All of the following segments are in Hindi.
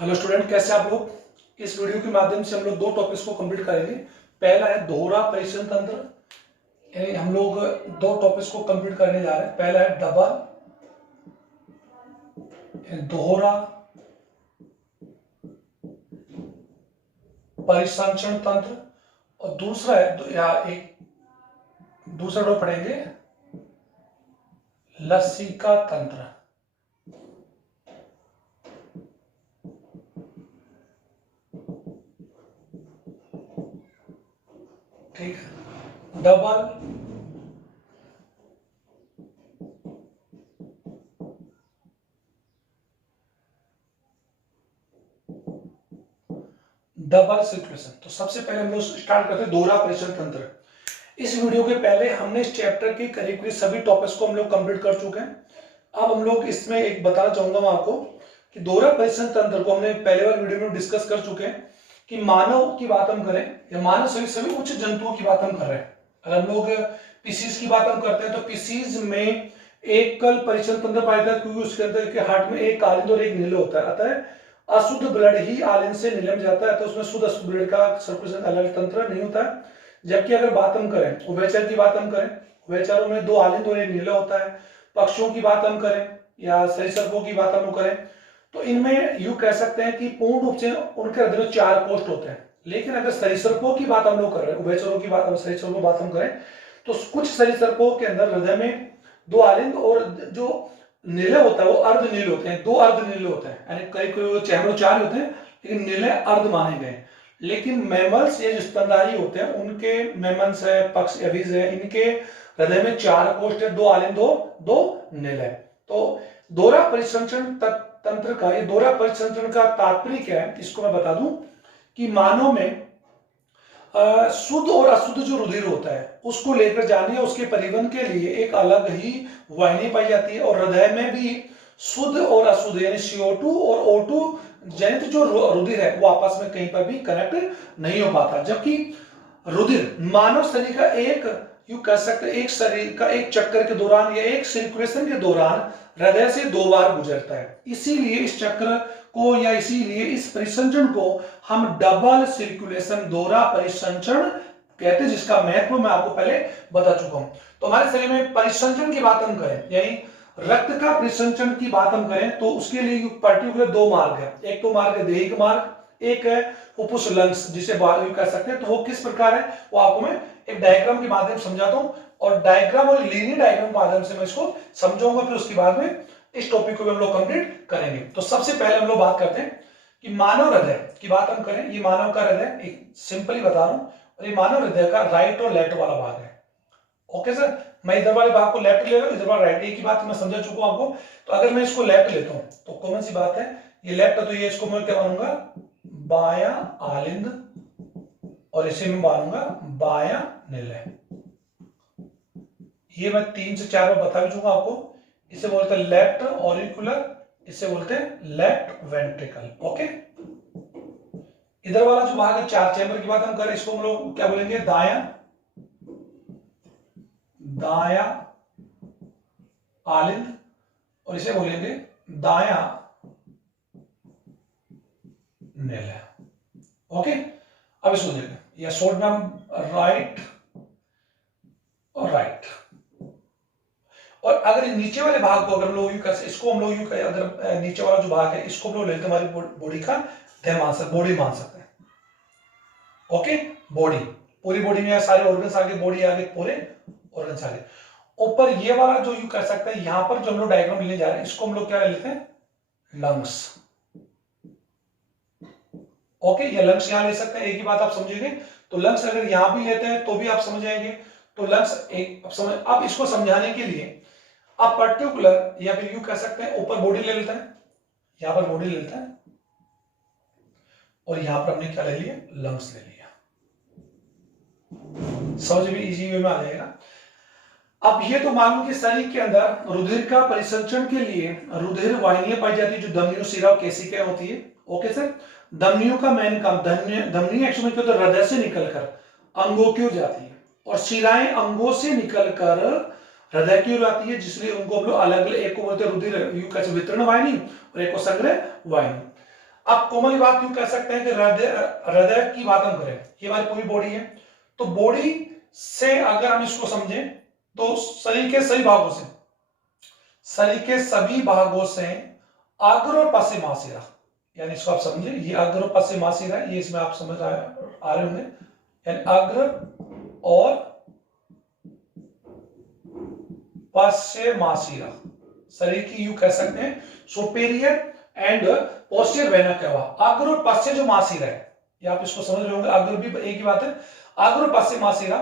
हेलो स्टूडेंट, कैसे आप लोग। इस वीडियो के माध्यम से हम लोग दो टॉपिक्स को कंप्लीट करेंगे। पहला है दोहरा परिश्रम तंत्र, यानी हम लोग दो टॉपिक्स को कंप्लीट करने जा रहे हैं। पहला है डबल दोहरा परिसंचरण तंत्र, और दूसरा है या एक दूसरा टॉपिक पढ़ेंगे लसिका तंत्र। ठीक है, डबल सर्कुलेशन। तो सबसे पहले हम लोग स्टार्ट करते हैं दोहरा परिसंचरण तंत्र। इस वीडियो के पहले हमने इस चैप्टर के करीब करीब सभी टॉपिक्स को हम लोग कंप्लीट कर चुके हैं। अब हम लोग इसमें एक बताना चाहूंगा मैं आपको कि दोहरा परिसंचरण तंत्र को हमने पहले वाली वीडियो में डिस्कस कर चुके हैं कि मानव की बात हम करें या मानव सभी उच्च जंतुओं की बात हम कर रहे हैं। अगर हम लोग पीसीज की बात हम करते हैं तो पीसीज में एकल परिसंचरण तंत्र पाया जाता है, क्योंकि उसके अंदर के हार्ट में एक कालिंद और एक नीले होता है। अतः अशुद्ध ब्लड ही आलिंद से नीले में जाता है, तो उसमें शुद्ध अशुद्ध ब्लड का सर्कुलेशन अलग तंत्र नहीं होता है। जबकि अगर बात हम करें उभयचर की बात हम करें, उभयचरों में दो आलिंद और एक नीला होता है। पक्षियों की बात हम करें या सरीसृपों की बात हम करें तो इनमें यूं कह सकते हैं कि पूर्ण रूप से उनके हृदय में 4 कोष्ठ होते हैं। लेकिन अगर सरीसृपों की बात हम लोग कर रहे हैं, उभयचरों की बात सरीसृपों की बात हम करें तो कुछ सरीसृपों के अंदर हृदय में 2 आलिंद और जो नीले होता है वो अर्ध नीले होते हैं, 2 अर्ध नीले होते हैं, यानी कई कोई चैमरो 4 होते हैं लेकिन नीले अर्ध माने गए। लेकिन मैमल्स ये जो स्तनधारी होते हैं उनके मैमल्स है, पक्षी अभिज है, इनके हृदय में 4 कोष्ठ है, 2 आलिंद 2 नीले। तो दोहरा परिसंचरण तंत्र का, ये दोहरा परिसंचरण का तात्पर्य क्या है इसको मैं बता दूं कि मानव में शुद्ध और अशुद्ध जो रुधिर होता है उसको लेकर जाने या उसके परिवहन के लिए एक अलग ही वाहिनी पाई जाती है, और हृदय में भी शुद्ध और अशुद्ध यानी CO2 और O2 जनित जो रुधिर है वो आपस में कहीं पर भी कनेक्ट नहीं हो पाता। जबकि रुधिर मानव शरीर का एक यू कह सकते एक शरीर का एक चक्कर के दौरान या एक सर्कुलेशन के दौरान हृदय से 2 बार गुजरता है। इसीलिए इस चक्र को या इसीलिए इस परिसंचरण को हम डबल सर्कुलेशन दोहरा परिसंचरण कहते हैं, जिसका महत्व मैं आपको पहले बता चुका हूं। तो हमारे शरीर में परिसंचरण की बात हम करें यानी रक्त का परिसंचरण की बात हम करें तो उसके लिए पर्टिकुलर 2 मार्ग है। एक तो मार्ग है दैहिक मार्ग, एक है फुफ्फुस लंग्स जिसे कह सकते हैं। तो वो किस प्रकार है वो आपको मैं एक डायग्राम के माध्यम से समझाता हूं, और डायग्राम और लीनियर डायग्राम के माध्यम से मैं इसको समझाऊंगा, फिर उसके बाद में इस टॉपिक को भी हम लोग कंप्लीट करेंगे। तो सबसे पहले हम लोग बात करते हैं कि मानव हृदय की बात हम करें। ये मानव का हृदय एक सिंपली बता रहा हूं, और ये मानव हृदय का राइट और लेफ्ट वाला भाग है। ओके सर, मैं इधर वाले भाग को लेफ्ट ले रहा हूं, इधर वाला राइट। एक ही बात मैं समझा चुका हूं आपको। तो अगर मैं इसको लेफ्ट लेता हूं तो कौन सी बात है, ये लेफ्ट है तो ये इसको मैं क्या मानूंगा बायां आलिंद, और इसे मैं मानूंगा बायां नीले। ये मैं 3 से 4 बार बता भी चुका आपको। इसे बोलते हैं लेफ्ट ऑरिकुलर, इसे बोलते हैं लेफ्ट वेंट्रिकल। ओके, इधर वाला जो भाग है 4 चैम्बर की बात हम करें, इसको हम लोग क्या बोलेंगे दाया आलिंद, और इसे बोलेंगे दाया नीले। ओके, अब इसको देखें, या शॉर्ट में हम राइट और राइट। और अगर नीचे वाले भाग को अगर हम लोग इसको हम लोग अगर नीचे वाला जो भाग है इसको हम लोग लेते हमारी बॉडी का बॉडी मान सकते हैं। ओके, बॉडी पूरी बॉडी में सारे ऑर्गन्स आगे, बॉडी आगे, पूरे ऑर्गन्स आगे। ऊपर ये वाला जो यू कह सकते हैं, यहां पर जो हम लोग डायग्राम लेने जा रहे हैं इसको हम लोग क्या लेते हैं लंग्स। ओके, ये लंग्स यहां ले सकते हैं, एक ही बात आप समझेंगे। तो लंग्स अगर यहां भी लेते हैं तो भी आप समझ जाएंगे। तो लंग्स एक अब इसको समझाने के लिए आप पर्टिकुलर या फिर यू कह सकते हैं ऊपर बॉडी ले लेते हैं, यहां पर बॉडी ले लेते हैं, और यहां पर हमने क्या ले लिया लंग्स ले लिया। समझ भी इजी वे में आ जाएगा। अब ये तो मालूम कि शरीर के अंदर रुधिर का परिसंचरण के लिए रुधिर वाहिनियां पाई जाती है जो धमनियों, शिरा और केशिकाएं होती है। ओके सर, धमनियों का मेन काम, धमनी एक्चुअली क्या होता है हृदय से निकलकर अंगों की ओर जाती है, और शिराएं अंगों से निकलकर हृदय की ओर आती है, जिसलिए उनको हम लोग अलग अलग, एक को बोलते हैं रुधिर वितरण वाहिनी और एक को संग्रह वाहिनी। आप कोमल बात यूं कह सकते हैं कि हृदय हृदय की बात हम करें, ये हमारी पूरी बॉडी है, तो बॉडी से अगर हम इसको समझें तो शरीर के सभी भागों से, शरीर के सभी भागों से अग्र और पश्चिम महाशिरा, यानी इसको आप समझे, ये अग्र और पश्चिम महाशिरा, ये इसमें आप समझ आ रहे होंगे, यानी अग्र और पश्चिम महाशिरा शरीर की यूं कह सकते हैं सुपेरियर एंड पोस्टीरियर वेना क्या हुआ, अग्र और पश्चिम जो महाशिरा है, ये आप इसको समझ रहे होंगे, अग्र भी एक ही बात है, अग्र और पश्चिम महाशिरा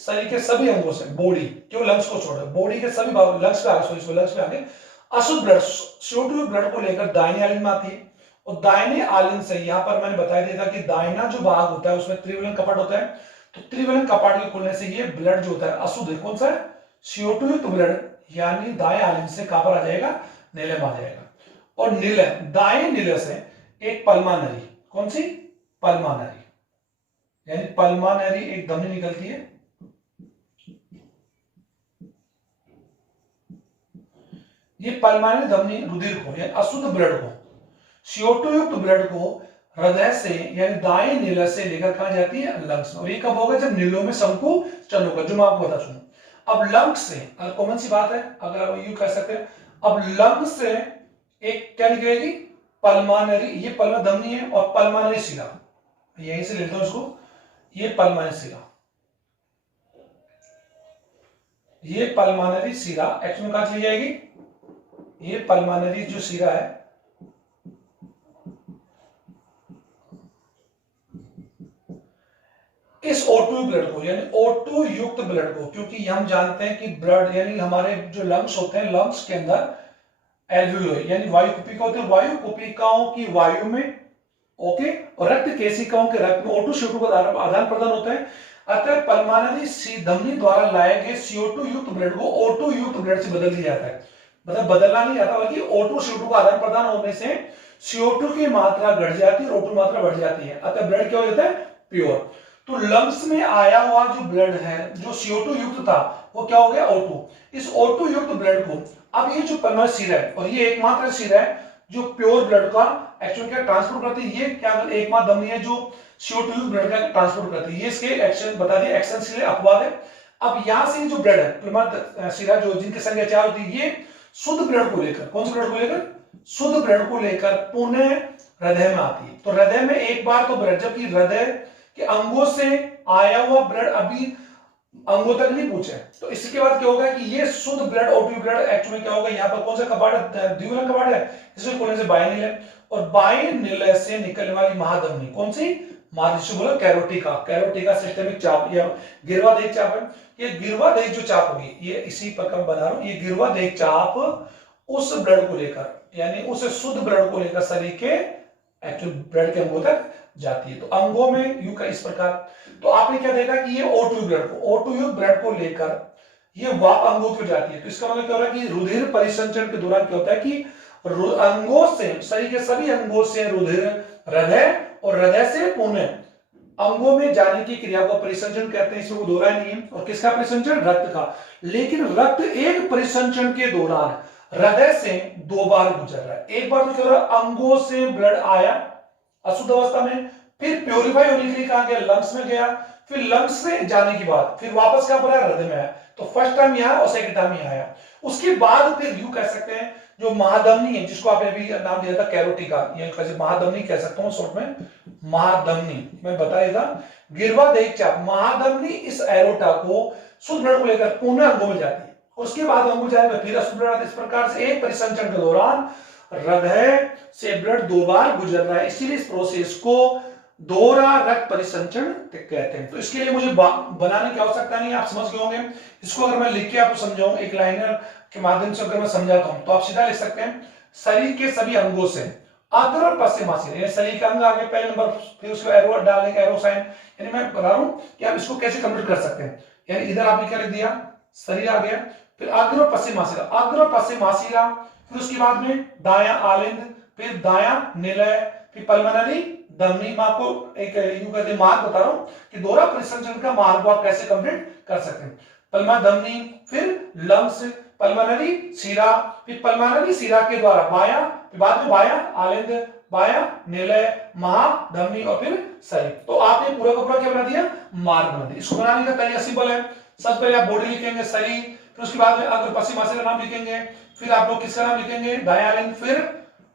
शरीर के सभी अंगों से, बॉडी क्यों लंग्स को छोड़े, बॉडी के सभी भाग, लंग्स पे आगे, सॉरी लंग्स पे आगे अशुद्ध ब्लड, CO2 ब्लड को लेकर दाहिने आलिन में आती है, और दाहिने आलिन से, यहां पर मैंने बताया दिया था कि दाहिना जो भाग होता है उसमें त्रिवलन कपाट होता है, तो त्रिवलन कपाट के खुलने से ये ब्लड जो होता है अशुद्ध, कौन सा है, CO2 युक्त ब्लड, यानी दाएं आलिन से कहां पर आ जाएगा, नीले में आ जाएगा, और नीले, दाएं नीले से एक पल्मानरी, कौन सी, पल्मानरी, यानी पल्मानरी एक धमनी निकलती है, ये पल्मानरी धमनी रुधिर को, यानी अशुद्ध ब्लड को, CO2 युक्त ब्लड को हृदय से यानी दाएं नीला से लेकर कहां जाती है, लंग्स में, और ये कब होगा, जब नीलों में संकुचन होगा, जो मैं आपको बता चुका। अब लंग्स से, कॉमन सी बात है, अगर आप यूं कह सकते हैं, अब लंग्स से एक क्या निकलेगी, पल्मानरी, ये पल्मा धमनी है, और पल्मानरी शिरा, यहीं से लेते हैं उसको, ये पल्मानरी शिरा, ये पल्मानरी शिरा एक्चुअली कहां चली जाएगी, ये पल्मानरी जो शिरा है, इस O2 ब्लड को, यानी O2 युक्त ब्लड को, क्योंकि हम जानते हैं कि ब्लड यानी हमारे जो लंग्स होते हैं, लंग्स के अंदर एल्वियोलाई यानी वायु कुपिका होते हैं, वायु कुपिकाओं की वायु में, ओके, और रक्त केशिकाओं के रक्त में O2 CO2 का आदान प्रदान होता है, अतः पल्मानरी धमनी द्वारा लाए गए CO2 युक्त ब्लड को O2 युक्त ब्लड से बदल दिया जाता है, मतलब बदलना नहीं जाता, बल्कि O2 CO2 का आदान प्रदान होने से CO2 की मात्रा घट जाती है और O2 मात्रा बढ़ जाती है, अतः ब्लड क्या हो जाता है, प्योर। तो लंग्स में आया हुआ जो ब्लड है जो CO2 युक्त था वो क्या हो गया, O2, इस O2 युक्त ब्लड को, अब ये जो पल्मोनरी शिरा है, और ये एकमात्र शिरा है जो प्योर ब्लड का एक्चुअली क्या ट्रांसपोर्ट करती है, ये क्या एकमात्र धमनी है जो CO2 युक्त ब्लड का ट्रांसपोर्ट करती है, ये इसके एक्शन बता दिए, एक्शन से अपवाद है। अब यहां से जो ब्लड है पल्मोनरी शिरा जो जिनकी संख्या 4 होती है, ये शुद्ध ब्लड को लेकर, कौन से ब्लड को लेकर, शुद्ध ब्लड को लेकर पुनः हृदय में आती है, तो हृदय में एक बार तो ब्लड, जबकि हृदय के अंगों से आया हुआ ब्लड अभी अंगों तक नहीं पहुंचे, तो इसके बाद क्या होगा कि ये शुद्ध ब्लड O2 ब्लड एक्चुअली क्या होगा, यहाँ पर कौन सा कपाट है, द्विवलन कपाट है, इसमें खोलने से बाएं नीले, और बाएं नीले से निकलने वाली महाधमनी, कौन सी, जिसको बोला कैरोटिका, कैरोटिका सिस्टेमिक चाप या गिरवा देह चाप है, ये गिरवा देह जो चाप होगी, ये इसी पर बना रहा हूं, ये गिरवा देह चाप उस ब्लड को लेकर, यानी उस शुद्ध ब्लड को लेकर शरीर के एक्चुअल ब्लड के अंगों तक जाती है, तो अंगों में यूं का इस प्रकार, तो आपने क्या देखा कि ये O2 ब्लड को, O2 युक्त ब्लड को लेकर ये वाप अंगों की जाती है, तो इसका मतलब क्या हो रहा है कि रुधिर परिसंचरण के दौरान क्या होता है कि अंगों से, शरीर के सभी अंगों से रुधिर हृदय और हृदय से पुनः अंगों में जाने की क्रिया को परिसंचरण कहते हैं, इसमें कोई दो राय नहीं है, और किसका परिसंचरण, रक्त का, लेकिन रक्त एक परिसंचरण के दौरान हृदय से 2 बार गुजर रहा है, एक बार तो क्या हो रहा है, अंगों से ब्लड आया अशुद्ध अवस्था में, फिर प्योरीफाई होने के लिए कहा गया, लंग्स में गया, फिर लंग्स में जाने के बाद फिर वापस कहां पर आया, हृदय में आया, तो फर्स्ट टाइम यहां और सेकंड टाइम यहां आया, उसके बाद फिर यूं कह सकते हैं जो महाधमनी है, जिसको आपने अभी नाम दिया था कैरोटिका, ये महाधमनी कह सकता हूं शॉर्ट में, महाधमनी मैं बता देता, गिरवा देह चाप महाधमनी इस एरोटा को शुद्ध ब्लड को लेकर पुनः अंगों में जाती है, उसके बाद अंगों जाने में फिर अशुद्ध ब्लड, इस प्रकार से एक परिसंचरण के दौरान हृदय से ब्लड 2 बार गुजर रहा है, इसीलिए इस प्रोसेस को दोहरा रक्त परिसंचरण कहते हैं। तो इसके लिए मुझे बनाने की आवश्यकता नहीं है, आप समझ गए होंगे, इसको अगर मैं लिख के आपको समझाऊं एक लाइनर के माध्यम से अगर मैं समझाता हूं तो आप सीधा लिख सकते हैं, शरीर के सभी अंगों से अग्र और पश्चिम महाशिरा, शरीर का अंग आगे पहले नंबर, फिर उसको एरो डालेंगे, एरो साइन, यानी मैं बता रहा हूं कि आप इसको कैसे कंप्लीट कर सकते हैं, यानी इधर आपने क्या लिख दिया, शरीर आ गया, फिर अग्र और पश्चिम महाशिरा, अग्र और पश्चिम महाशिरा, फिर उसके बाद में दायां आलिंद, फिर दायां निलय, फिर पल्मोनरी धमनी, मैं आपको एक यूं कहते मार्ग बता रहा हूं कि दोहरा परिसंचरण का मार्ग आप कैसे कंप्लीट कर सकते हैं, पल्मोनरी धमनी, फिर लंग्स, पल्मोनरी शिरा, फिर पल्मोनरी शिरा के द्वारा बायां, फिर बाद में बायां आलिंद, बाया, निलय, महा, धमनी और फिर सरी। तो आपने पूरा का पूरा क्या बना दिया, मार्ग बना दिया। इसको बनाने का तरीका सिंपल है। सबसे पहले आप बॉडी लिखेंगे सरी, फिर उसके बाद में अग्र पश्चिमाशय का नाम लिखेंगे, फिर आप लोग किसका नाम लिखेंगे, दायां, फिर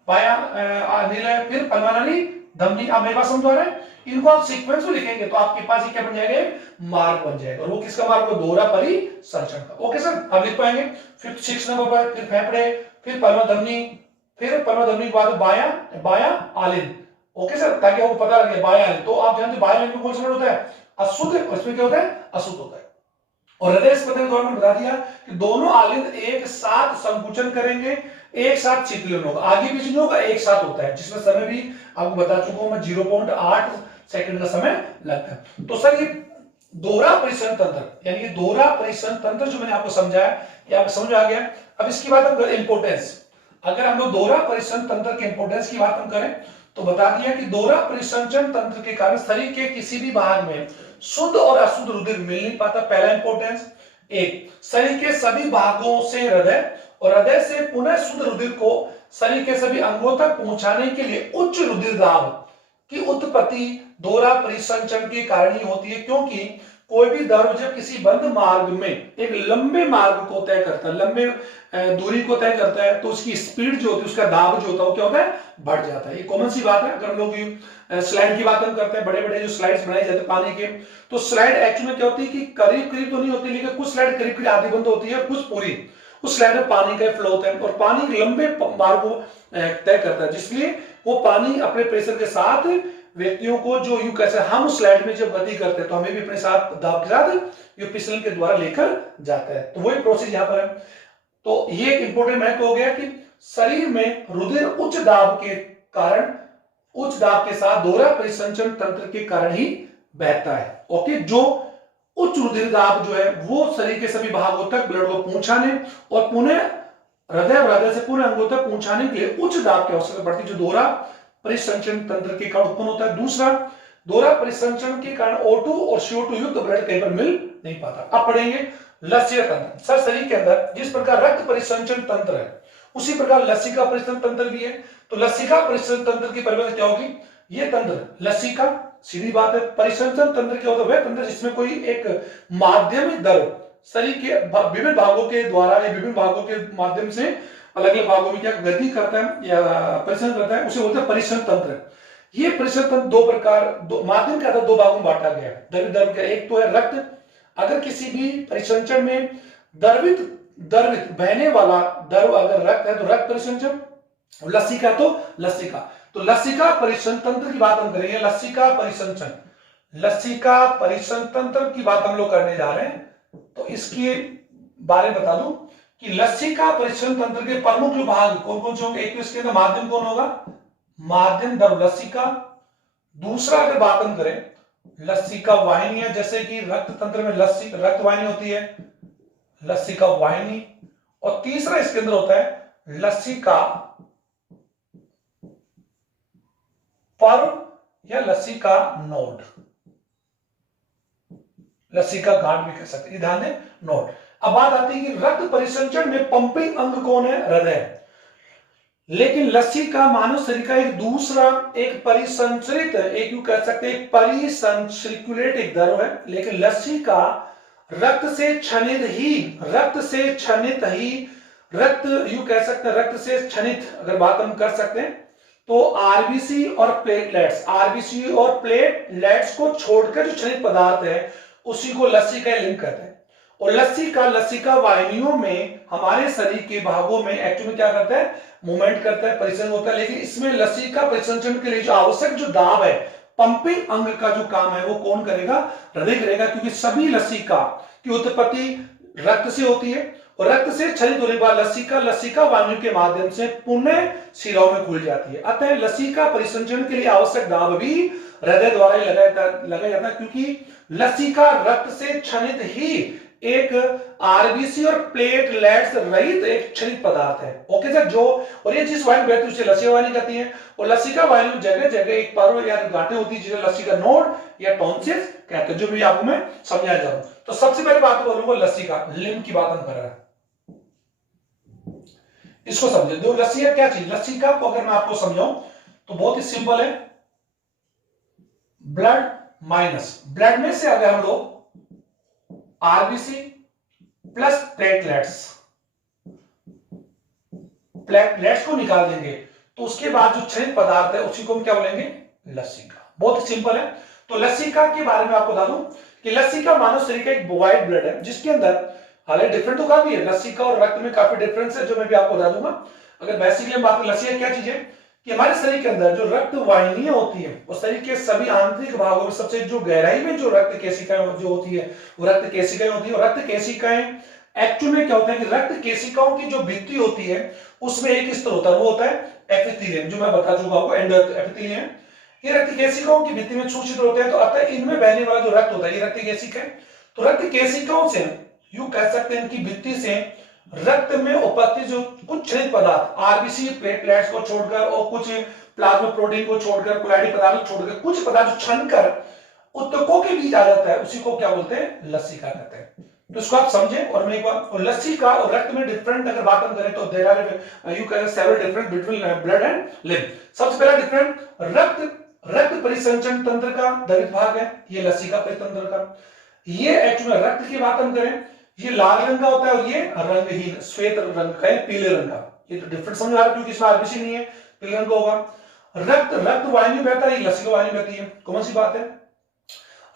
बाया निलय, फिर पद्मानी, धमनी। आप मेरे पास समझ आ रहे हैं, इनको आप सीक्वेंस में लिखेंगे तो आपके पास ये क्या बन जाएगा, मार्ग बन जाएगा। और वो किसका मार्ग, वो दोहरा परिसंचरण का। ओके सर, आप लिख पाएंगे। फिर 6 नंबर पर फिर फेफड़े, फिर पद्मा धमनी, फिर पद्मा धमनी के बाद बाया बाया आलिन। ओके सर, ताकि आपको पता लगे बाया आलिन। तो आप जानते बाया आलिन में कौन सा वर्ड होता है, अशुद्ध, और इसमें क्या होता है, अशुद्ध होता है। और हृदय स्पंदन के दौरान बता दिया कि दोनों आलिंद एक साथ संकुचन करेंगे, एक साथ शीतलन होगा, आगे पीछे नहीं होगा, एक साथ होता है, जिसमें समय भी आपको बता चुका हूं मैं 0.8 सेकंड का समय लगता है। तो सर ये दोहरा परिसंचरण तंत्र, यानी कि दोहरा परिसंचरण तंत्र जो मैंने आपको समझाया, ये आपको समझ आ गया। अब इसकी बात हम करें इंपोर्टेंस, अगर हम लोग दोहरा परिसंचरण तंत्र के इंपोर्टेंस की बात हम करें तो बता दिया कि दोहरा परिसंचरण तंत्र के कारण शरीर के किसी भी भाग में शुद्ध और अशुद्ध रुधिर मिल नहीं पाता, पहला इंपोर्टेंस। एक, शरीर के सभी भागों से हृदय और हृदय से पुनः शुद्ध रुधिर को शरीर के सभी अंगों तक पहुंचाने के लिए उच्च रुधिर दाब की उत्पत्ति दोहरा परिसंचरण के कारण ही होती है। क्योंकि कोई भी द्रव जब किसी बंद मार्ग में एक लंबे मार्ग को तय करता है, लंबे दूरी को तय करता है, तो उसकी स्पीड जो होती है, उसका दाब जो होता है वो क्या होता है, बढ़ जाता है। ये कॉमन सी बात है। अगर हम लोग स्लाइड की बात हम करते हैं, बड़े बड़े जो स्लाइड्स बनाए जाते हैं पानी के, तो स्लाइड एक्चुअली में क्या होती है कि करीब करीब तो नहीं होती, लेकिन कुछ स्लाइड करीब करीब आधी बंद होती है, कुछ पूरी। उस स्लाइड में पानी का फ्लो होता है और पानी लंबे मार्ग को तय करता है, जिसलिए वो पानी अपने प्रेशर के साथ व्यक्तियों को, जो यूं कैसे हम उस स्लाइड में जब गति करते हैं तो हमें भी अपने साथ दाब के साथ ये फिसलन के द्वारा लेकर जाता है। तो वही प्रोसेस यहां पर है। तो ये एक इंपॉर्टेंट महत्व हो गया कि शरीर में रुधिर उच्च दाब के कारण, उच्च दाब के साथ दोहरा परिसंचरण तंत्र के कारण ही बहता है। ओके, जो उच्च रुधिर दाब जो है वो शरीर के सभी भागों तक ब्लड को पहुंचाने और पुनः हृदय और हृदय से पूरे अंगों तक पहुंचाने के लिए उच्च दाब की आवश्यकता पड़ती है, जो दोहरा परिसंचरण तंत्र के कारण उत्पन्न होता है। दूसरा, दोहरा परिसंचरण के कारण O2 और CO2 युक्त ब्लड कहीं पर मिल नहीं पाता। अब पढ़ेंगे लसीका तंत्र। सर, शरीर के अंदर जिस प्रकार रक्त परिसंचरण तंत्र है, उसी प्रकार लसिका परिसंचरण तंत्र भी है। तो लसिका परिसंचरण तंत्र की परिभाषा क्या होगी, ये तंत्र लसिका, सीधी बात है। परिसंचरण तंत्र क्या होता है, वह तंत्र जिसमें कोई एक माध्यमिक द्रव शरीर के विभिन्न भागों के द्वारा या विभिन्न भागों के माध्यम से अलग अलग भागों में क्या गति करता है या परिसंचरण करता है, उसे बोलते हैं परिसंचरण तंत्र। ये परिसंचरण तंत्र दो प्रकार, माध्यम के आधार दो भागों में बांटा गया है द्रवित द्रव का। एक तो है रक्त, अगर किसी भी परिसंचरण में द्रवित द्रवित बहने वाला द्रव अगर रक्त है तो रक्त परिसंचरण, लसिका तो लसिका। तो लसिका परिसंचरण तंत्र की बात हम करेंगे। लसिका परिसंचरण, लसिका परिसंचरण तंत्र की बात हम लोग करने जा रहे हैं। तो इसके बारे में बता दूं कि लसिका परिसंचरण तंत्र के प्रमुख जो भाग कौन कौन से होंगे। एक तो इसके अंदर माध्यम कौन होगा, माध्यम द्रव लसिका। दूसरा अगर बात हम करें लसिका वाहिनियां, जैसे कि रक्त तंत्र में रक्त वाहिनी होती है, लसिका वाहिनी। और तीसरा इसके अंदर होता है लसिका पर्व या लसिका नोड, लसिका गांठ भी कह सकते हैं। ध्यान दें, नोड। अब बात आती है कि रक्त परिसंचरण में पंपिंग अंग कौन है, हृदय। लेकिन लसिका मानव शरीर का एक दूसरा, एक परिसंचरित, एक यूं कह सकते हैं परिसंचरिकुलेट एक द्रव है। लेकिन लसिका रक्त से क्षनित ही, रक्त से क्षनित ही, रक्त यूं कह सकते हैं रक्त से क्षनित अगर बात हम कर सकते हैं तो आरबीसी और प्लेटलेट्स, आरबीसी और प्लेटलेट्स को छोड़कर जो क्षनित पदार्थ है उसी को लसिका लिंक कहते हैं। और लसिका वाहिनियों में हमारे शरीर के भागों में एक्चुअली क्या करता है, मूवमेंट करता है, परिसंचरण होता है। लेकिन इसमें लसिका परिसंचरण के लिए जो आवश्यक जो दाब है, पंपिंग अंग का जो काम है वो कौन करेगा, हृदय करेगा। क्योंकि सभी लसिका की उत्पत्ति रक्त से होती है और रक्त से क्षरित होने के बाद लसिका वाहिनी के माध्यम से पुनः शिराओं में खुल जाती है। अतः लसिका परिसंचरण के लिए आवश्यक दाब भी हृदय द्वारा ही लगाया जाता है, क्योंकि लसिका रक्त से क्षनित ही एक आरबीसी और प्लेटलेट्स रहित एक क्षनित पदार्थ है। ओके सर, जो और ये जिस वाहिनी बहती है उसे लसिका वाहिनी कहती है। और लसिका वाहिनी में जगह जगह एक पर्व या गांठें होती है जिसे लसिका नोड या टॉन्सिल्स कहते हैं, जो भी आपको मैं समझाया जा रहा हूं। तो सबसे पहले बात करूंगा लसिका, लिम्ब की बात हम कर रहे हैं, इसको समझे। दो लसिका क्या चीज, लसिका को अगर मैं आपको समझाऊं तो बहुत ही सिंपल है, ब्लड माइनस, ब्लड में से अगर हम लोग आरबीसी प्लस प्लेटलेट्स को निकाल देंगे तो उसके बाद जो क्षणिक पदार्थ है उसी को हम क्या बोलेंगे, लसिका। बहुत ही सिंपल है। तो लसिका के बारे में आपको बता दूं कि लसिका मानव शरीर का एक व्हाइट ब्लड है जिसके अंदर, हालांकि डिफरेंट तो काफी है, लसिका और रक्त में काफी डिफरेंस है जो मैं भी आपको बता दूंगा। अगर बेसिकली हम बात करें लसिका क्या चीज है कि हमारे शरीर के अंदर जो रक्त वाहिनियां होती है और शरीर के सभी आंतरिक भागों में सबसे जो गहराई में जो रक्त केशिकाएं जो होती है वो रक्त केशिकाएं होती है। और रक्त केशिकाएं एक्चुअल में क्या होता है कि रक्त केशिकाओं की जो भित्ति होती है उसमें एक स्तर होता है, वो होता है एपिथेलियम, जो मैं बता चुका हूं एपिथेलियम। ये रक्त केशिकाओं की भित्ति में सूक्ष्म होते हैं, तो अतः इनमें बहने वाला जो रक्त होता है ये रक्त केशिका है। तो रक्त केशिकाओं से यूं कह सकते हैं कि भित्ति से रक्त में उपस्थित जो कुछ क्षणिक पदार्थ आरबीसी प्लेटलेट्स को छोड़कर और कुछ प्लाज्मा प्रोटीन को छोड़कर, कोलाइटिक पदार्थ को छोड़कर कुछ पदार्थ जो क्षण कर उत्तकों के बीच आ जाता है उसी को क्या बोलते हैं, लसिका कहते हैं। तो इसको आप समझें। और मैं एक बार लसिका और रक्त में डिफरेंट अगर बात हम करें तो there are you can several difference between blood and lymph. सबसे पहला डिफरेंट, रक्त परिसंचरण तंत्र का द्रवित भाग है ये लसिका परितंत्र का। ये एक्चुअली रक्त की बात हम करें ये लाल रंग का होता है और ये रंगहीन श्वेत रंग का है, पीले रंग का। ये तो डिफरेंट समझ आ रहा है क्योंकि इसमें आरबीसी नहीं है, पीले रंग का होगा। रक्त वाहिनी बहता है, ये लसिका वाहिनी बहती है। कौन सी बात है,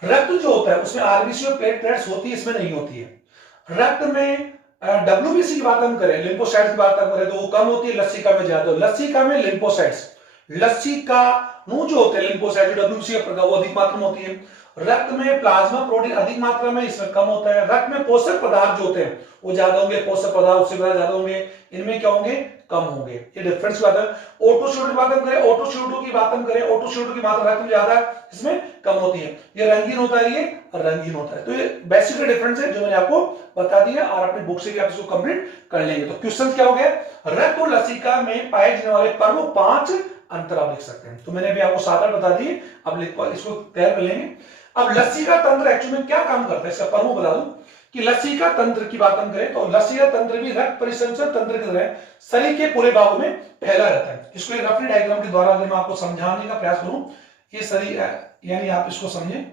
रक्त जो होता है उसमें आरबीसी और प्लेटलेट्स होती है, इसमें नहीं होती है। रक्त में डब्ल्यूबीसी की बात हम करें, लिम्फोसाइट्स की बात हम करें तो वो कम होती है, लसिका में ज्यादा। लसिका में लिम्फोसाइट्स, लसिका जो होते हैं लिम्फोसाइट डब्ल्यूबीसी का प्रकार वो अधिक मात्रा में होती है। रक्त में प्लाज्मा प्रोटीन अधिक मात्रा में, इसमें कम होता है। रक्त में पोषक पदार्थ जो होते हैं वो ज्यादा होंगे, पोषक पदार्थ उससे ज्यादा होंगे, इनमें क्या होंगे, कम होंगे। ये डिफरेंस की बात है। ऑटोसिडो की बात हम करें, ऑटोसिडो की बात हम करें, ऑटोसिडो की मात्रा रक्त में ज्यादा है, इसमें कम होती है। ये रंगीन होता है, ये रंगीन होता है। तो ये बेसिक डिफरेंस है जो मैंने आपको बता दिया और अपनी बुक से भी आप इसको कंप्लीट कर लेंगे। तो क्वेश्चन क्या हो गया, रक्त और लसिका में पाए जाने वाले प्रमुख 5 अंतर आप लिख सकते हैं। तो मैंने भी आपको 7 बता दिए, अब इसको तैयार कर लेंगे। अब लसिका तंत्र एक्चुअली में क्या काम करता है इसका प्रमुख बता दूं कि लसिका तंत्र की बात हम करें तो लसिका तंत्र भी रक्त परिसंचरण तंत्र की तरह शरीर के पूरे भागों में फैला रहता है। इसको एक रफली डायग्राम के द्वारा अगर मैं आपको समझाने का प्रयास करूं, ये शरीर यानी आप इसको समझें,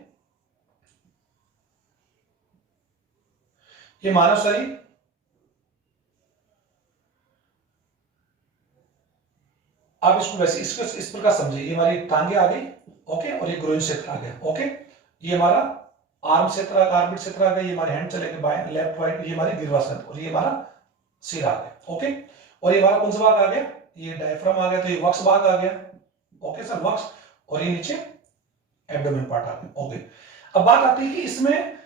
ये मानव शरीर, आप इसको वैसे इस प्रकार समझिए, ये हमारी टांगे आ गई, ओके, और ये ग्रोइन क्षेत्र आ गया, ओके, ये हमारा आर्म क्षेत्र, आर्मपिट क्षेत्र आ गया, ये हमारे हैंड चले गए बाएं लेफ्ट राइट, ये हमारी गिरवासन और ये हमारा सिर आ गया, ओके। और ये हमारा कौन सा भाग आ गया, ये डायफ्राम आ गया, तो ये वक्ष भाग आ गया, ओके सर, वक्ष, और ये नीचे एब्डोमेन पार्ट आ गया, ओके। अब बात आती है कि इसमें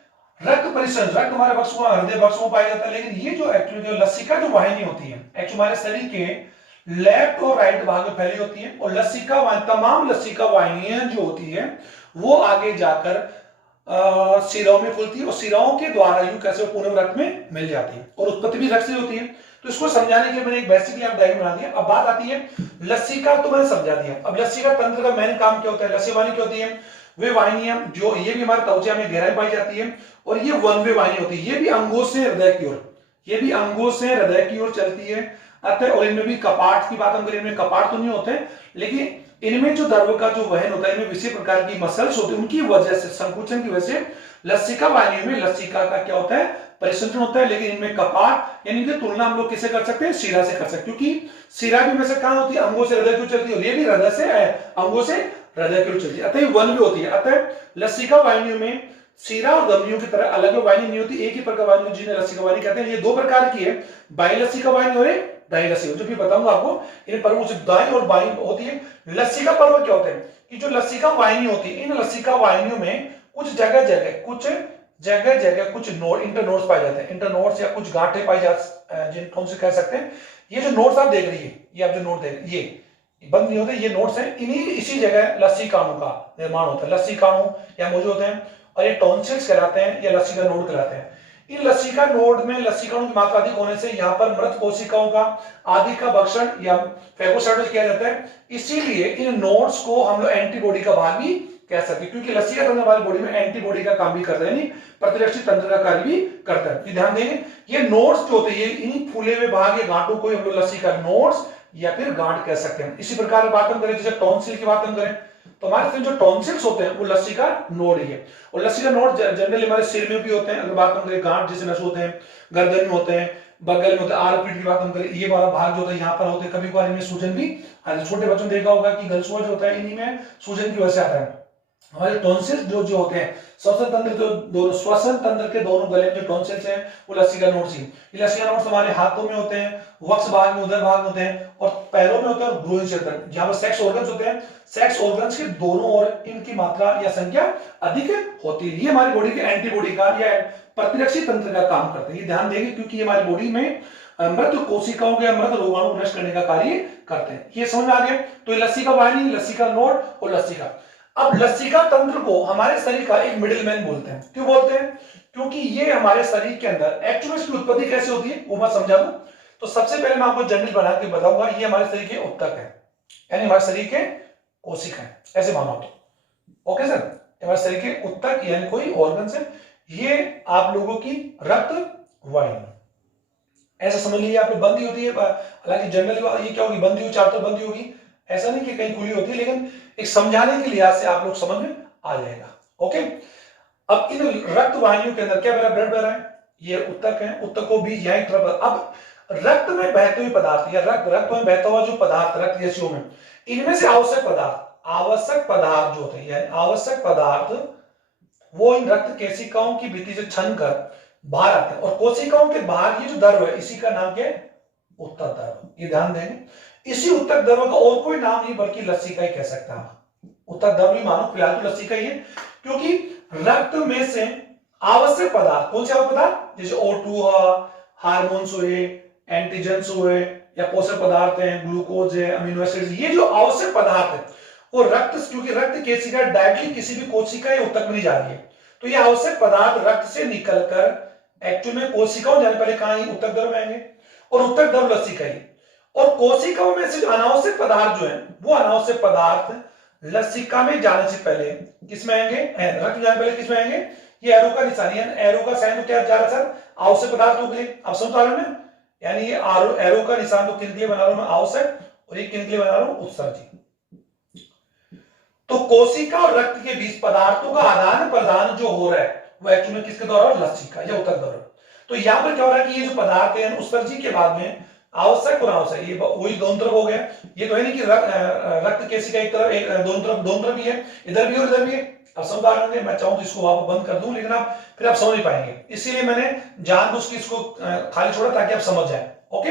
रक्त परिसंचरण, रक्त हमारे वक्ष को, हृदय वक्ष में पाया जाता है, लेकिन ये जो एक्चुअली जो लसिका जो वाहिनी होती है एक्चुअली हमारे शरीर के लेफ्ट और राइट भाग में फैली होती है। और लसिका तमाम लसिका वाहिनियां जो होती है वो आगे जाकर सिराओं में खुलती है और सिराओं के द्वारा यूं कैसे पूर्ण रक्त में मिल जाती है और उत्पत्ति भी रक्त से होती है। तो इसको समझाने के लिए मैंने एक बेसिकली आप डायग्राम बना दिया। अब बात आती है लसिका, तो मैंने समझा दिया। अब लसिका तंत्र का मेन काम क्या होता है, लसिका वाहिनी क्या होती है, वे वाहिनियां जो ये भी हमारे त्वचा में गहराई पाई जाती है और ये वन वे वाहिनी होती है, ये भी अंगों से हृदय की ओर, ये भी अंगों से हृदय की ओर चलती है। अतः और इनमें भी कपाट की बात हम करें, इनमें कपाट तो नहीं होते लेकिन इनमें जो द्रव का जो वहन होता है, इनमें विशेष प्रकार की मसल्स होती है, उनकी वजह से, संकुचन की वजह से लसिका वाहिनी में लसिका का क्या होता है, परिसंचरण होता है। लेकिन इनमें कपाट यानी इनकी तुलना हम लोग किससे कर सकते हैं, शिरा से कर सकते हैं, क्योंकि शिरा भी वैसे कहां होती है, अंगों से हृदय की ओर चलती है और ये भी हृदय से अंगों से हृदय की ओर चलती है। अतः वन भी होती है। अतः लसिका वाहिनियों में शिरा और धमनियों की तरह अलग वाहिनी नहीं होती, एक ही प्रकार वाहिनी जिन्हें लसिका वाहिनी कहते हैं। ये 2 प्रकार की है, बाह्यलसिका वाहिनी और दाई जो भी बताऊंगा आपको। इन पर्वों से दाई और बाई होती है। लसिका पर्व क्या होते हैं कि जो लसिका वाहिनी होती है, इन लसिका वाहिनियों में कुछ जगह जगह कुछ नोड, इंटरनोड्स पाए जाते हैं, इंटरनोड्स या कुछ गांठें पाई जाती, जिनको से कह सकते हैं। ये जो नोड्स आप देख रही है, ये आप जो नोड देख रही है, ये बंद नहीं होते, ये नोड्स हैं, इन्हीं इसी जगह लसिकाणु का निर्माण होता है। लसिकाणु यहाँ मौजूद होते हैं और ये टॉन्सिल्स कहलाते हैं या लसिका नोड कहलाते हैं। इन लसिका नोड में लसिकाणु की मात्रा अधिक होने से यहाँ पर मृत कोशिकाओं का आदि का भक्षण या फेगोसाइटोसिस किया जाता है। इसीलिए इन नोड्स को हम लोग एंटीबॉडी का भाग भी कह सकते हैं, क्योंकि लसिका तंत्र हमारी बॉडी में एंटीबॉडी का काम भी करता है, यानी प्रतिरक्षी तंत्र का कार्य भी करता है। ध्यान देंगे, ये नोड्स जो होते हैं, ये इन्हीं फूले हुए भाग या गांठों को हम लोग लसिका नोड्स या फिर गांठ कह सकते हैं। इसी प्रकार बात हम करें जैसे टॉन्सिल की बात हम करें तो हमारे जो टॉन्सिल्स होते हैं वो लस्सी का नोड ही है। और लस्सी का नोड जनरली हमारे सिर में भी होते हैं। अगर बात हम करें गांठ जैसे नस होते हैं, गर्दन में होते हैं, बगल में होते हैं, आर पीठ की बात हम करें, ये वाला भाग जो होता है यहाँ पर होते हैं। कभी कभार इनमें सूजन भी, छोटे बच्चों ने देखा होगा कि गलसुआ जो होता है इन्हीं में सूजन की वजह से आता है। हमारे टॉन्सिल्स जो होते हैं, श्वसन तंत्र जो दोनों श्वसन तंत्र के दोनों गले में जो टॉन्सिल्स हैं वो लसिका नोड्स ही। ये लसिका नोड्स हमारे हाथों में होते हैं, वक्ष भाग में, उदर भाग में होते हैं, और पैरों में होते हैं, और भ्रूण क्षेत्र जहां पर सेक्स ऑर्गन्स होते हैं, सेक्स ऑर्गन्स के दोनों ओर इनकी मात्रा या संख्या अधिक होती है। ये हमारी बॉडी के एंटीबॉडी का या प्रतिरक्षी तंत्र का काम करते हैं। ये ध्यान देंगे क्योंकि ये हमारी बॉडी में मृत कोशिकाओं के मृत रोगाणु नष्ट करने का कार्य करते हैं। ये समझ में आ गया। तो ये लसिका वाहिनी, लसिका नोड और लसिका। अब लसिका तंत्र को हमारे शरीर का एक मिडिल मैन बोलते हैं। क्यों बोलते हैं? क्योंकि ये हमारे शरीर के अंदर एक्चुअली इसकी उत्पत्ति कैसे होती है वो मैं समझा दूं। तो सबसे पहले मैं आपको जनरल बना के बताऊंगा, ये हमारे शरीर के उत्तक है, यानी हमारे शरीर के कोशिका है, ऐसे मानो तो। ओके सर, हमारे शरीर के उत्तक यानी कोई ऑर्गन है। ये आप लोगों की रक्त वाहिनी ऐसा समझ लीजिए, आप बंदी होती है। हालांकि जनरली ये क्या होगी, बंदी हुई, चारों तरफ बंदी होगी, ऐसा नहीं कि कहीं खुली होती है, लेकिन एक समझाने के लिहाज से आप लोग समझ में आ जाएगा। ओके, अब इन रक्त वाहिनियों के अंदर क्या बह रहा है? ब्लड बह रहा है, ये उत्तक है, उत्तक को भी यही तरफ। अब रक्त में बहते हुए पदार्थ या रक्त में बहता हुआ जो पदार्थ रक्त जैसियों में, इनमें से आवश्यक पदार्थ जो होते हैं, यानी आवश्यक पदार्थ वो इन रक्त केशिकाओं की भित्ति से छन कर बाहर आते हैं। और कोशिकाओं के बाहर ये जो द्रव है, इसी का नाम क्या है? उत्तक द्रव। ये ध्यान देंगे। इसी उत्तक द्रव का और कोई नाम नहीं बल्कि लसिका ही कह सकता है। उत्तक द्रव ही मानो, फिलहाल तो लसिका ही है, क्योंकि रक्त में से आवश्यक पदार्थ कौन से आवश्यक पदार्थ? जैसे O2 हुआ, हार्मोन्स हुए, एंटीजेंस हुए, या पोषक पदार्थ हैं, ग्लूकोज है, अमीनो एसिड, ये जो आवश्यक पदार्थ है वो रक्त, क्योंकि रक्त केशिका डायरेक्टली किसी भी कोशिका या उत्तक में नहीं जा रही है, तो ये आवश्यक पदार्थ रक्त से निकलकर एक्चुअल में कोशिकाओं जाने पहले कहां? उत्तक द्रव में आएंगे, और उत्तक द्रव लसिका ही। और कोशिकाओं में से जो अनावश्यक पदार्थ जो है वो अनावश्यक पदार्थ लसिका में जाने से पहले किसमें आएंगे? रक्त जाने पहले किसमें आएंगे? ये एरो का निशान है, एरो का साइन तो क्या जा रहा है सर? आवश्यक पदार्थों के लिए। आप समझ पा रहे हैं? यानी ये एरो का निशान तो किन के लिए बना रहा हूं मैं? आवश्यक, और ये किन के लिए बना रहा हूं? उत्सर्जी। तो कोशिका और रक्त के बीच पदार्थों का आदान प्रदान जो हो रहा है वो एक्चुअली में किसके द्वारा? लसिका या उत्तक द्वारा। तो यहां पर क्या हो रहा है कि ये जो पदार्थ है उत्सर्जी के बाद में आवश्यक और अनावश्यक, ये वही दोनों तरफ हो गया। ये तो है नहीं कि रक्त केशिका एक तरफ, एक दोनों तरफ भी है, इधर भी और इधर भी है। अब समझ आ रहे हैं? मैं चाहूं तो इसको वहां बंद कर दूं, लेकिन आप फिर आप समझ नहीं पाएंगे, इसीलिए मैंने जानबूझ के इसको खाली छोड़ा ताकि आप समझ जाए। ओके,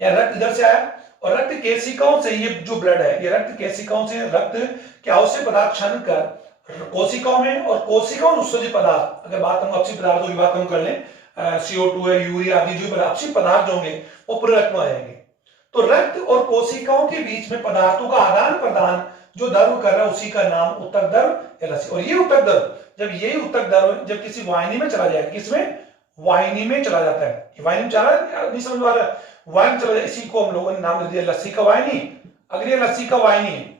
या रक्त इधर से आया, और रक्त केशिकाओं से ये जो ब्लड है, ये रक्त केशिकाओं से रक्त के आवश्यक पदार्थ छन कर कोशिकाओं में, और कोशिकाओं में उत्सर्जित पदार्थ, अगर बात हम अपशिष्ट पदार्थों की बात हम कर लें, CO2 है, यूरिया आदि जो अपशिष्ट पदार्थ होंगे वो पूरे रक्त में आ जाएंगे। तो रक्त और कोशिकाओं के बीच में पदार्थों का आदान प्रदान जो द्रव कर रहा है उसी का नाम उत्तक द्रव या लसिका। और ये उत्तक द्रव जब किसी वाहिनी में चला जाएगा, किसमें? वाहिनी में चला जाता है। वाहिनी में चला नहीं समझ आ रहा है? वाहिनी चला जाए, इसी को हम लोगों ने नाम दे दिया लसिका वाहिनी। अगर ये लसिका वाहिनी है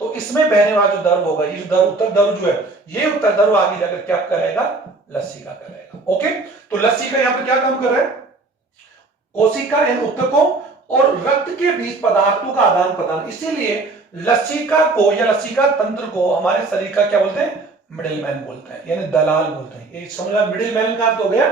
तो इसमें बहने वाला जो द्रव होगा, ये जो उत्तक द्रव जो है, ये उत्तक द्रव आगे जाकर क्या करेगा? लसिका करेगा। ओके, तो लसिका यहां पर क्या काम कर रहा है? कोशिका यानी उत्तकों और रक्त के बीच पदार्थों का आदान प्रदान। इसीलिए लसिका को या लसिका तंत्र को हमारे शरीर का क्या बोलते हैं? मिडिल मैन बोलते हैं, यानी दलाल बोलते हैं। ये समझ, मिडिल मैन का अर्थ हो गया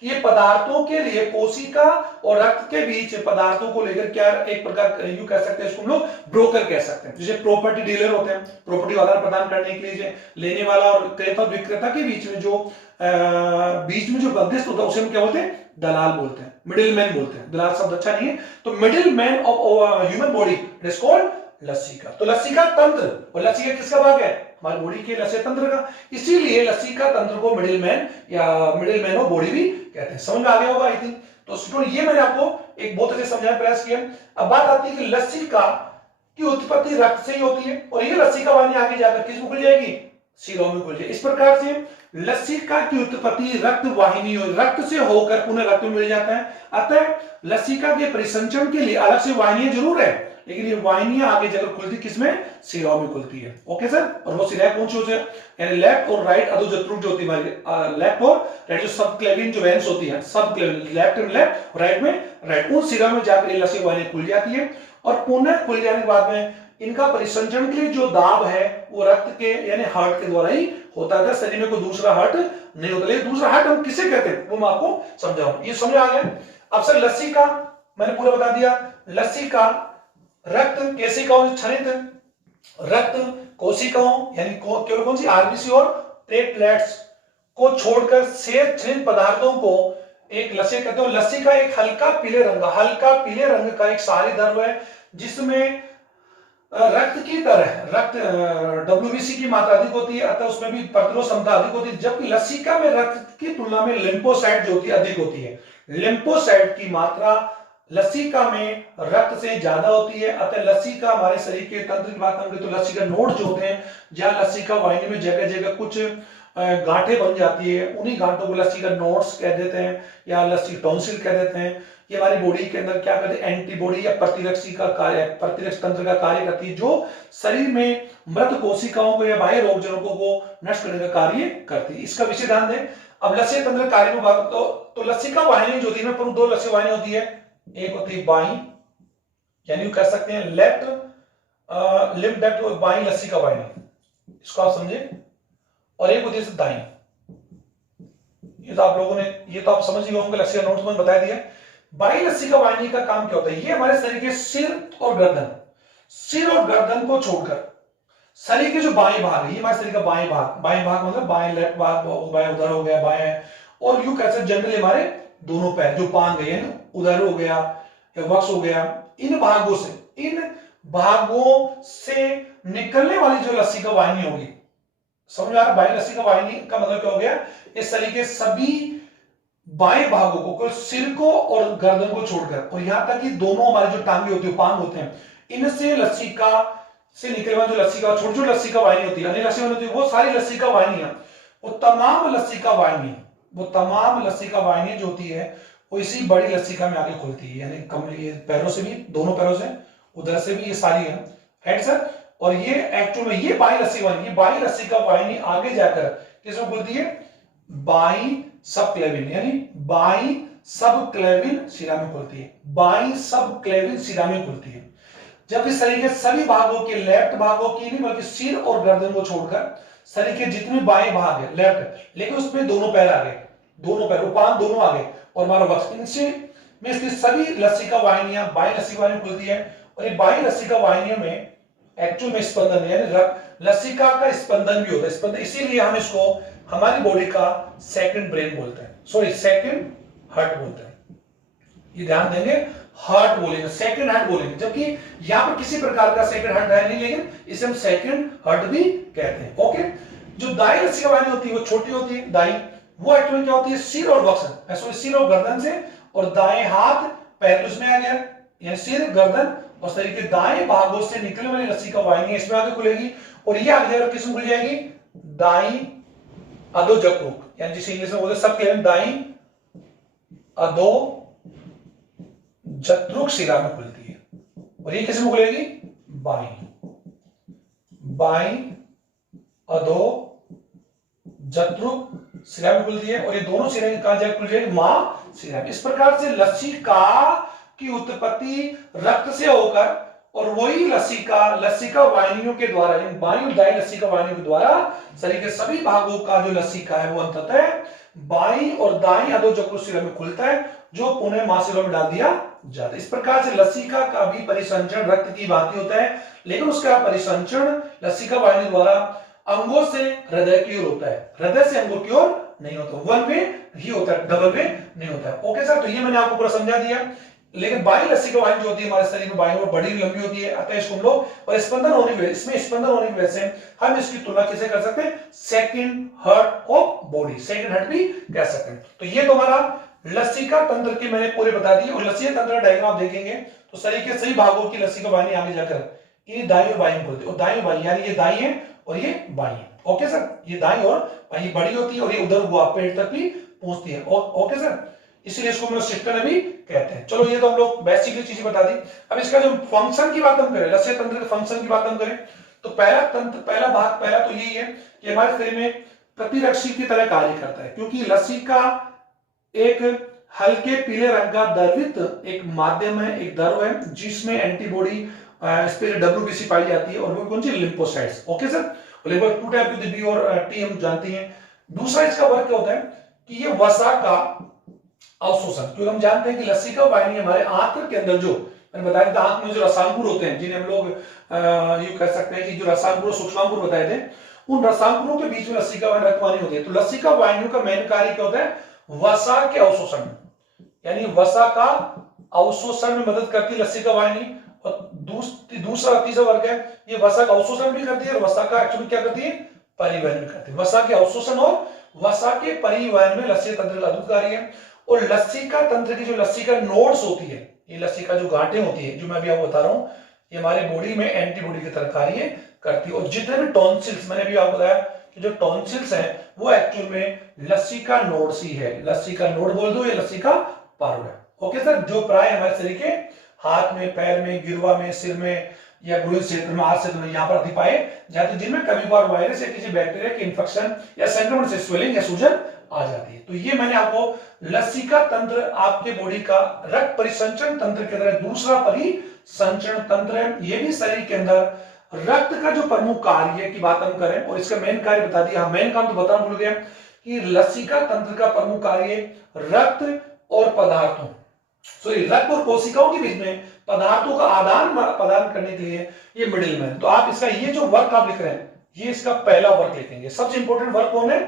कि ये पदार्थों के लिए कोशिका और रक्त के बीच पदार्थों को लेकर क्या एक प्रकार यू कह सकते हैं, इसको हम लोग ब्रोकर कह सकते हैं। जैसे प्रॉपर्टी डीलर होते हैं, प्रॉपर्टी आदान प्रदान करने के लिए लेने वाला और क्रेता विक्रेता के बीच में जो मध्यस्थ होता है उसे हम क्या बोलते हैं? दलाल बोलते हैं, मिडिल मैन बोलते हैं। दलाल शब्द अच्छा नहीं है, तो middle man of human body it is called लसिका। तो लसिका तंत्र, और लसिका किसका भाग है? हमारी बॉडी के लसिका तंत्र का। इसीलिए लसिका तंत्र को मिडिल मैन ऑफ बॉडी भी कहते हैं। समझ में आ गया होगा आई थिंक। तो स्टूडेंट, ये मैंने आपको एक बहुत अच्छे समझाने प्रयास किया। अब बात आती है कि लसिका की उत्पत्ति रक्त से ही होती है, और ये लसिका वाहिनी आगे जाकर किस में खुल जाएगी? शिरों में खुल जाएगी। इस प्रकार से लसिका की उत्पत्ति रक्त वाहिनी रक्त से होकर पुनः रक्त में मिल जाता है। अतः लसिका के परिसंचरण के लिए अलग से वाहिनियां जरूर है, लेकिन ये वाहिनियां आगे जाकर खुलती किसमें, शिराओं में खुलती है। ओके सर, और वो शिराएं कौन सी होती है, यानी लेफ्ट और राइट अधोजत्रुक जो होती है हमारी, लेफ्ट और राइट जो सब क्लेविन जो वेन्स होती है, सब क्लेविन लेफ्ट में लेफ्ट, राइट में राइट, उन शिरा में जाकर ये लसिका वाहिनी खुल जाती है और पुनः खुल जाने के बाद में इनका परिसंचरण के लिए जो दाब है वो रक्त के यानी हार्ट के द्वारा ही होता है। शरीर में कोई दूसरा हार्ट नहीं होता। लेकिन दूसरा हार्ट हम किसे कहते हैं वो मैं आपको समझाऊं, ये समझ आ गया। अब सर लसिका मैंने पूरा बता दिया। लसिका रक्त केशिकाओं से क्षरित रक्त कोशिकाओं यानी केवल कौन सी, आरबीसी और प्लेटलेट्स को छोड़कर शेष क्षरित पदार्थों को एक लसिका कहते हैं। लसिका एक हल्का पीले रंग का एक सारी द्रव है जिसमें रक्त की तरह रक्त डब्ल्यूबीसी की मात्रा अधिक होती है, अतः उसमें भी प्रतिरोध क्षमता अधिक होती है, जबकि लसिका में रक्त की तुलना में लिम्फोसाइट जो होती है अधिक होती है। लिम्फोसाइट की मात्रा लसिका में रक्त से ज्यादा होती है, अतः लसिका हमारे शरीर के तंत्र की बात करें तो लसिका नोड जो होते हैं, जहां लसिका वाहिनी में जगह जगह कुछ गांठें बन जाती है, उन्हीं गांठों को लसिका नोड्स कह देते हैं या लसिका टॉन्सिल कह देते हैं। ये हमारी बॉडी के अंदर क्या करते हैं, एंटीबॉडी या प्रतिरक्षी का कार्य, प्रतिरक्षी तंत्र का कार्य करती है, जो शरीर में मृत कोशिकाओं को या बाह्य रोग जनकों को नष्ट करने का कार्य करती है। इसका विशेष ध्यान दें। अब लसिका तंत्र कार्य में बात तो लसिका वाहिनी जो होती है, प्रमुख दो लसिका वाहिनी होती है, एक होती है बाई यानी कह सकते हैं लेफ्ट लिम्फ डक्ट बाई लसिका वाहिनी, इसको आप समझे, और एक होती है दाई। ये तो आप लोगों ने, ये तो आप समझ ही होंगे, लसिका नोट्स में बता दिया। बाई लसिका वाहिनी का काम क्या होता है, ये हमारे शरीर के सिर और गर्दन को छोड़कर शरीर के जो बाएं भाग है, ये हमारे शरीर का बाएं भाग मतलब बाएं लेफ्ट भाग, बाएं उधर हो गया बाएं, और यूं कैसे जनरली हमारे दोनों पैर जो पांग गए हैं, उधर हो गया या वक्स हो गया, इन भागों से निकलने वाली जो लसिका वाहिनी होगी, समझ में आ रहा, बाएं लसिका वाहिनी का मतलब क्या हो गया, इस शरीर के सभी बाएं भागों को, सिर को और गर्दन को छोड़कर, और यहां तक कि दोनों हमारे जो टांगे होती है, पांग होते हैं, इनसे लसिका से निकलने वाली जो लसिका छोटी छोटी लसिका वाहिनी होती है, अनेक लसिका होती है, वो सारी लसिका वाहिनियां, वो तमाम लसिका वाहिनी जो होती है वो इसी बड़ी लसिका में आके खुलती है, यानी कमरे पैरों से भी, दोनों पैरों से, उधर से भी, ये सारी है हेड सर। और ये एक्चुअल में ये बाई लसिका वाहिनी आगे जाकर किसमें खुलती है, बाई सब क्लेविन यानी बाई सब क्लेविन शिरा में खुलती है, बाई सब क्लेविन शिरा में खुलती है। जब इस शरीर के सभी भागों के, लेफ्ट भागों की नहीं बल्कि सिर और गर्दन को छोड़कर शरीर के जितने बाएं भाग है लेफ्ट, लेकिन उसमें दोनों पैर आ गए, दोनों पैर पांव दोनों आ गए और हमारा वक्स, इनसे में स्थित सभी लसिका वाहिनियां बाई लसिका वाहिनी खुलती है। और ये बाई लसिका वाहिनियों में एक्चुअल में स्पंदन यानी लसिका का स्पंदन भी होता है, स्पंदन, इसीलिए हम इसको हमारी बॉडी का सेकंड ब्रेन बोलते हैं, सॉरी सेकंड हार्ट बोलते हैं। ये ध्यान देंगे, हार्ट बोलेंगे, सेकंड हार्ट बोलेंगे, जबकि यहां पर किसी प्रकार का सेकंड हार्ट है नहीं, लेकिन इसे हम सेकंड हार्ट भी कहते हैं। ओके, जो दाई लसिका वाहिनी होती है वो छोटी होती है दाई, वो एक्चुअली क्या होती है, सिर और वक्स, सॉरी सिर और गर्दन से, और दाएं हाथ पैर उसमें आ गया, यानी सिर गर्दन और शरीर के दाएं भागों से निकलने वाली लसिका वाहिनी इसमें आगे खुलेगी, और ये आगे जाकर किसमें खुल जाएगी, दाई अधोजकृत, यानी जिसे इंग्लिश में बोलते हैं सब क्लेविन, दाई अधो जत्रुक शिरा में खुलती है, और ये किसमें खुलेगी, बाई अधो जत्रुक शिरा में खुलती है, और ये दोनों शिरा कहां जाकर खुल जाएगी, मां शिरा में। इस प्रकार से लसिका की उत्पत्ति रक्त से होकर, और वही लसिका वाहिनियों के द्वारा, बाई और दाई लसिका वाहिनियों के द्वारा शरीर के सभी भागों का जो लसिका है वो अंततः बाई और दाई अधोजकृत शिरा में खुलता है, जो पुनः मांसशिला में डाल दिया जाता है। इस प्रकार से लसिका का भी परिसंचरण रक्त की भांति होता है, लेकिन उसका परिसंचरण लसिका वाहिनी द्वारा अंगों से हृदय की ओर होता है, हृदय से अंगों की ओर नहीं होता, वन वे ही होता है, डबल वे नहीं होता है। ओके सर, तो ये मैंने आपको पूरा समझा दिया। लेकिन बाई लसिका वाहिनी जो होती है हमारे शरीर में बाई और बड़ी लंबी होती है, अतः इसको हम लोग, और स्पंदन होने की, इसमें स्पंदन होने की वजह से हम इसकी तुलना किसे कर सकते हैं, second heart of body, second heart भी कह सकते हैं। तो ये तो हमारा लसिका तंत्र की मैंने पूरे बता दी, और लसिका तंत्र का डायग्राम देखेंगे तो शरीर के सही भागों की लसिका वाहिनी आगे जाकर ये दाई और बाई में खुलती है, और दाई और बाई यानी ये दाई है और ये बाई है। ओके सर, ये दाईं ओर ये बड़ी होती है और ये उधर वो पेट तक भी पहुंचती है। ओके सर, इसीलिए इसको हम लोग सिस्टम भी कहते हैं। चलो ये तो हम लोग बेसिकली चीजें बता दी। अब इसका जो फंक्शन की बात हम करें, लसीय तंत्र के फंक्शन की बात हम करें, तो पहला भाग तो यही है कि हमारे शरीर में प्रतिरक्षी की तरह कार्य करता है, क्योंकि लसीका एक हल्के पीले रंग का द्रवित एक माध्यम है, एक द्रव है जिसमें एंटीबॉडी WBC पाई जाती है, और वो कौन सी, लिम्फोसाइट्स। ओके सर, लगभग 2 टाइप की बी और टी हम जानते हैं। दूसरा इसका वर्क क्या होता है कि ये वसा का अवशोषण, क्योंकि हम जानते हैं कि लसीका वाहिनी हमारे आंत के अंदर, जो मैंने बताया था आंत में जो रसांकुर होते हैं, जिन्हें हम लोग यूं कह सकते हैं कि जो रसांकुर सूक्ष्मांकुर बताए थे, उन रसांकुरों के बीच में लसीका वाहिनी रक्तवाहिनी होती है। तो लसीका वाहिनियों का मेन कार्य क्या होता है, वसा के अवशोषण, यानी वसा का अवशोषण में मदद करती है लसीका वाहिनी। और तीसरा वर्ग है, ये वसा का अवशोषण भी करती है और वसा का एक्चुअली क्या करती है, परिवहन भी करती है। वसा के अवशोषण और वसा के परिवहन में लसीय तंत्र का अद्भुत कार्य है। और लसीका तंत्र की जो लसीका नोड्स होती है, ये लसीका जो गांठें होती है, जो मैं अभी आपको बता रहा हूं, ये हमारे बॉडी में एंटीबॉडी की तरह कार्य करती है। और जितने भी टॉन्सिल्स, मैंने अभी आपको बताया कि जो टॉन्सिल्स हैं वो एक्चुअल में लसीका नोड्स ही है। लसीका नोड बोल दो, ये लसीका पर्व है। ओके सर, जो प्राय हमारे शरीर के हाथ में, पैर में, गिरवा में, सिर में या गुरुद क्षेत्र में, हाथ क्षेत्र में यहाँ पर अधिक पाए जाते हैं, जिनमें कभी बार वायरस या किसी बैक्टीरिया के इन्फेक्शन या संक्रमण से स्वेलिंग या सूजन आ जाती है। तो ये मैंने आपको लसीका तंत्र आपके बॉडी का रक्त परिसंचरण तंत्र के तरह दूसरा परिसंचरण तंत्र है। ये भी शरीर के अंदर रक्त का जो प्रमुख कार्य की बात हम करें और इसका मेन कार्य बता दिया। मेन काम तो बताना भूल गया कि लसीका तंत्र का प्रमुख कार्य रक्त और पदार्थों, रक्त और कोशिकाओं के बीच में पदार्थों का आदान प्रदान करने के लिए ये मिडिल मैन। तो आप इसका ये जो वर्क आप लिख रहे हैं, ये इसका पहला वर्क लिखेंगे। सबसे इंपॉर्टेंट वर्क कौन है,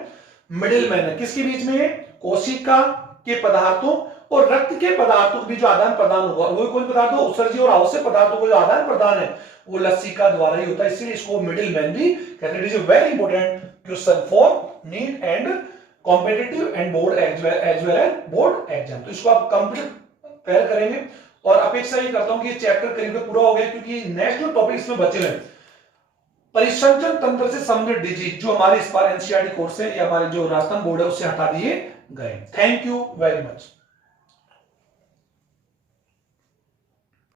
मिडिल मैन है। किसके बीच में है, कोशिका के पदार्थों और रक्त के पदार्थों के बीच जो आदान प्रदान होगा, वो कोई पदार्थ हो, उत्सर्जी और आवश्यक पदार्थों को जो आदान प्रदान है वो लसीका द्वारा ही होता है, इसलिए इसको मिडिल मैन भी कहते हैं। It is a very important question for NEET and competitive and board as well as board exam. तो इसको आप कंप्लीट तैयार करेंगे और अपेक्षा ये करता हूं कि ये चैप्टर करीब पूरा हो गया, क्योंकि नेक्स्ट जो टॉपिक इसमें बचे हैं परिसंचरण तंत्र से संबंधित डिजीज, जो हमारे इस बार एनसीईआरटी कोर्स है या हमारे जो राजस्थान बोर्ड है उससे हटा दिए गए। Thank you very much.